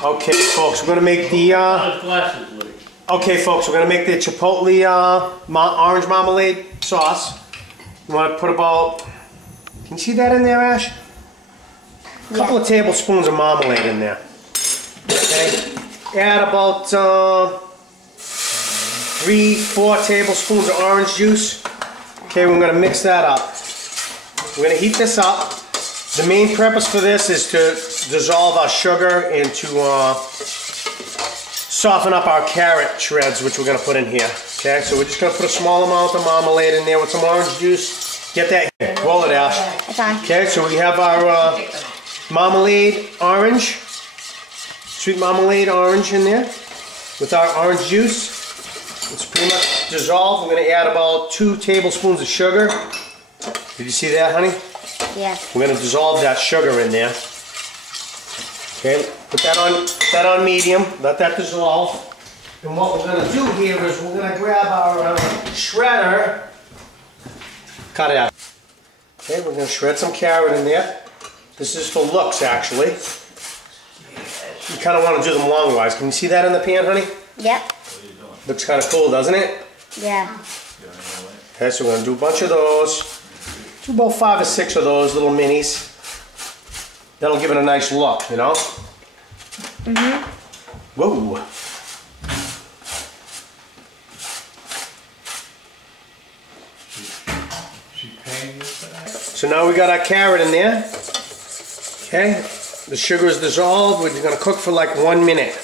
Okay, folks, we're gonna make the okay, folks, we're gonna make the chipotle orange marmalade sauce. You want to put about, can you see that in there, Ash? A couple of tablespoons of marmalade in there. Okay, add about 3-4 tablespoons of orange juice. Okay, we're gonna mix that up. We're gonna heat this up. The main purpose for this is to dissolve our sugar and to soften up our carrot shreds, which we're going to put in here. Okay, so we're just going to put a small amount of marmalade in there with some orange juice. Get that here. Roll it, Ash. Okay, so we have our marmalade orange, sweet marmalade orange in there with our orange juice. It's pretty much dissolved. We're going to add about 2 tablespoons of sugar. Did you see that, honey? Yeah. We're going to dissolve that sugar in there. Okay, put that on medium, let that dissolve. And what we're going to do here is we're going to grab our shredder, cut it out. Okay, we're going to shred some carrot in there. This is for looks, actually. You kind of want to do them long-wise. Can you see that in the pan, honey? Yep. Looks kind of cool, doesn't it? Yeah. Okay, so we're going to do a bunch of those. Do about 5 or 6 of those little minis. That'll give it a nice look, you know? Mm-hmm. Whoa. So now we got our carrot in there. Okay, the sugar is dissolved. We're going to cook for like 1 minute.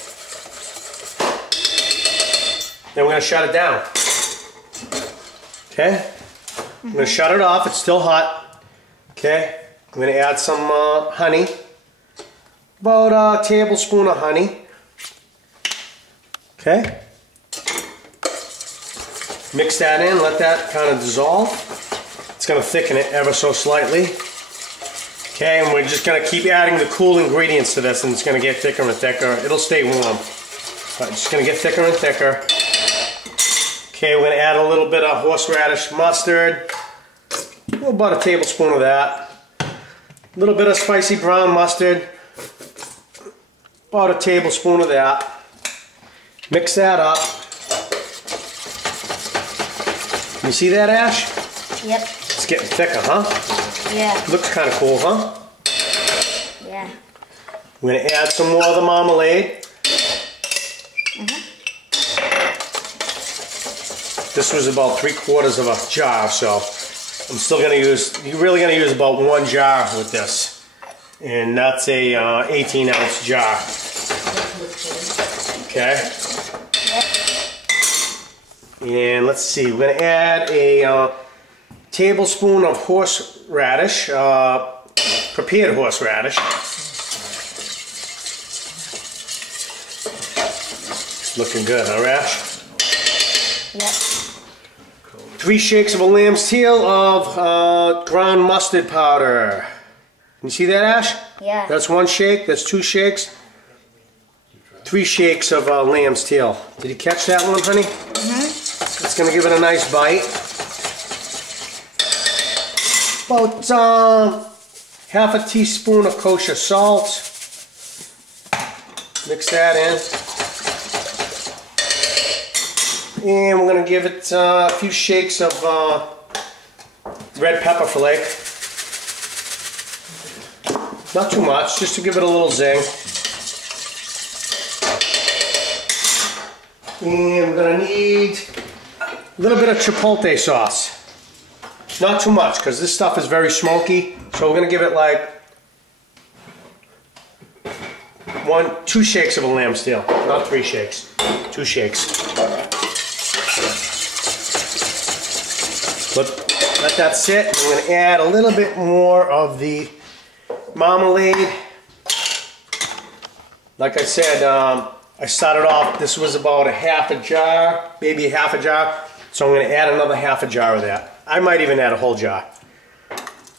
Then we're going to shut it down. Okay? I'm going to shut it off. It's still hot. Okay? I'm going to add some honey. About a tablespoon of honey. Okay? Mix that in. Let that kind of dissolve. It's going to thicken it ever so slightly. Okay, and we're just going to keep adding the cool ingredients to this, and it's going to get thicker and thicker. It'll stay warm, but it's going to get thicker and thicker. Okay, we're going to add a little bit of horseradish mustard. About a tablespoon of that. A little bit of spicy brown mustard. About a tablespoon of that. Mix that up. You see that, Ash? Yep. It's getting thicker, huh? Yeah. Looks kind of cool, huh? Yeah. We're going to add some more of the marmalade. This was about 3/4 of a jar, so I'm still going to use, you're really going to use about 1 jar with this. And that's a 18-ounce jar. Okay? And let's see, we're going to add a tablespoon of horseradish, prepared horseradish. Looking good, huh, Rash? Yep. 3 shakes of a lamb's tail of ground mustard powder. Can you see that, Ash? Yeah. That's 1 shake, that's 2 shakes. 3 shakes of lamb's tail. Did you catch that one, honey? Mm-hmm. It's going to give it a nice bite. About half a teaspoon of kosher salt. Mix that in. And we're going to give it a few shakes of red pepper flake. Not too much, just to give it a little zing. And we're going to need a little bit of chipotle sauce. Not too much, because this stuff is very smoky. So we're going to give it like 2 shakes of a lamb's tail. Not 3 shakes. 2 shakes. Let that sit. I'm going to add a little bit more of the marmalade. Like I said, I started off, this was about a half a jar, maybe a half a jar. So I'm going to add another half a jar of that. I might even add a whole jar.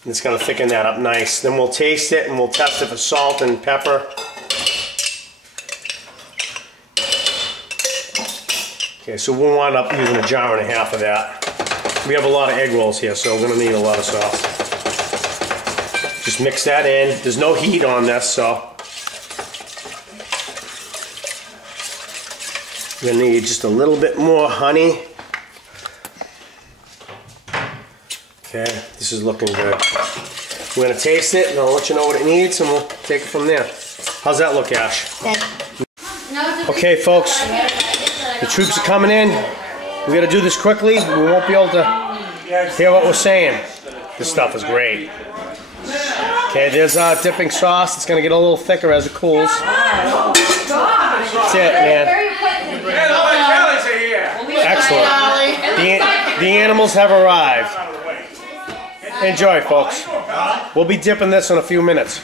It's going to thicken that up nice. Then we'll taste it and we'll test it for salt and pepper. Okay, so we'll wind up using a jar and a half of that. We have a lot of egg rolls here, so we're going to need a lot of sauce. Just mix that in. There's no heat on this, so We're gonna need just a little bit more honey. Okay, this is looking good. We're gonna taste it and I'll let you know what it needs and we'll take it from there. How's that look, Ash? Okay, folks, the troops are coming in. We gotta do this quickly. We won't be able to hear what we're saying. This stuff is great. Okay, there's our dipping sauce. It's gonna get a little thicker as it cools. That's it, man. Excellent. The animals have arrived. Enjoy, folks. We'll be dipping this in a few minutes.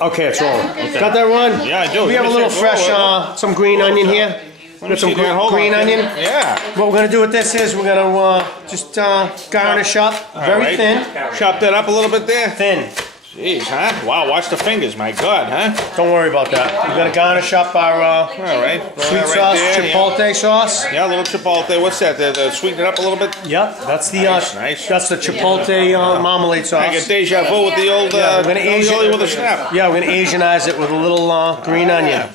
Okay, it's rolling. Okay. Got that, Ron? Yeah, I do. We have a little fresh, some green onion here. Got some green onion. Yeah. What we're gonna do with this is we're gonna just garnish up very thin. Chop that up a little bit there. Thin. Jeez, huh? Wow, watch the fingers, my God, huh? Don't worry about that. We're gonna garnish up our All right. sweet sauce, chipotle sauce. Yeah, a little chipotle. What's that? Sweeten it up a little bit. Yep, that's the nice. that's the chipotle marmalade sauce. I get deja vu with the old we're gonna Asian with a snap. Yeah, we're gonna Asianize it with a little green onion.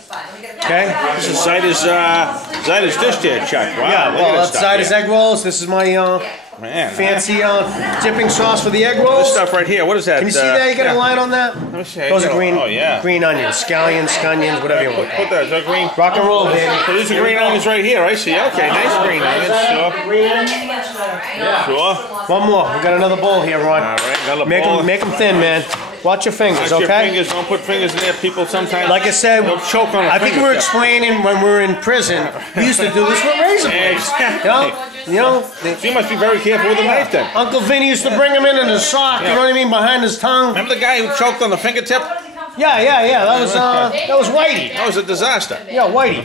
Okay. This is Zyda's dish there, Chuck. Wow. Yeah, well, that's Zyda's egg rolls. This is my fancy dipping sauce for the egg rolls. This stuff right here. What is that? Can you see that? You got a line on that? Let me see. Those are green. Oh yeah. Green onions, scallions, scunions, whatever you want. Put that. Is that green? Rock and roll, baby. So these are green onions right here. I see. Okay, nice green onions. Sure. Green onions. Sure. One more. We got another bowl here, Ron. All right. Another bowl. Make them thin, man. Watch your fingers, Watch okay? your fingers. Don't put fingers in there. People sometimes. Like I said, they'll choke on a I think we were explaining when we were in prison. We used to do this with razor blades. Exactly. You know. So you must be very careful with the knife then. Uncle Vinny used to bring him in his sock. You know what I mean, behind his tongue. Remember the guy who choked on the fingertip? Yeah. That was Whitey. That was a disaster. Yeah, Whitey.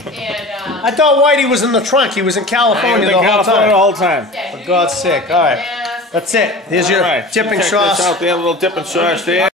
I thought Whitey was in the trunk. He was in California the whole time. For God's sake. All right. That's it. Here's your dipping sauce. Check this out there, a little dipping sauce there.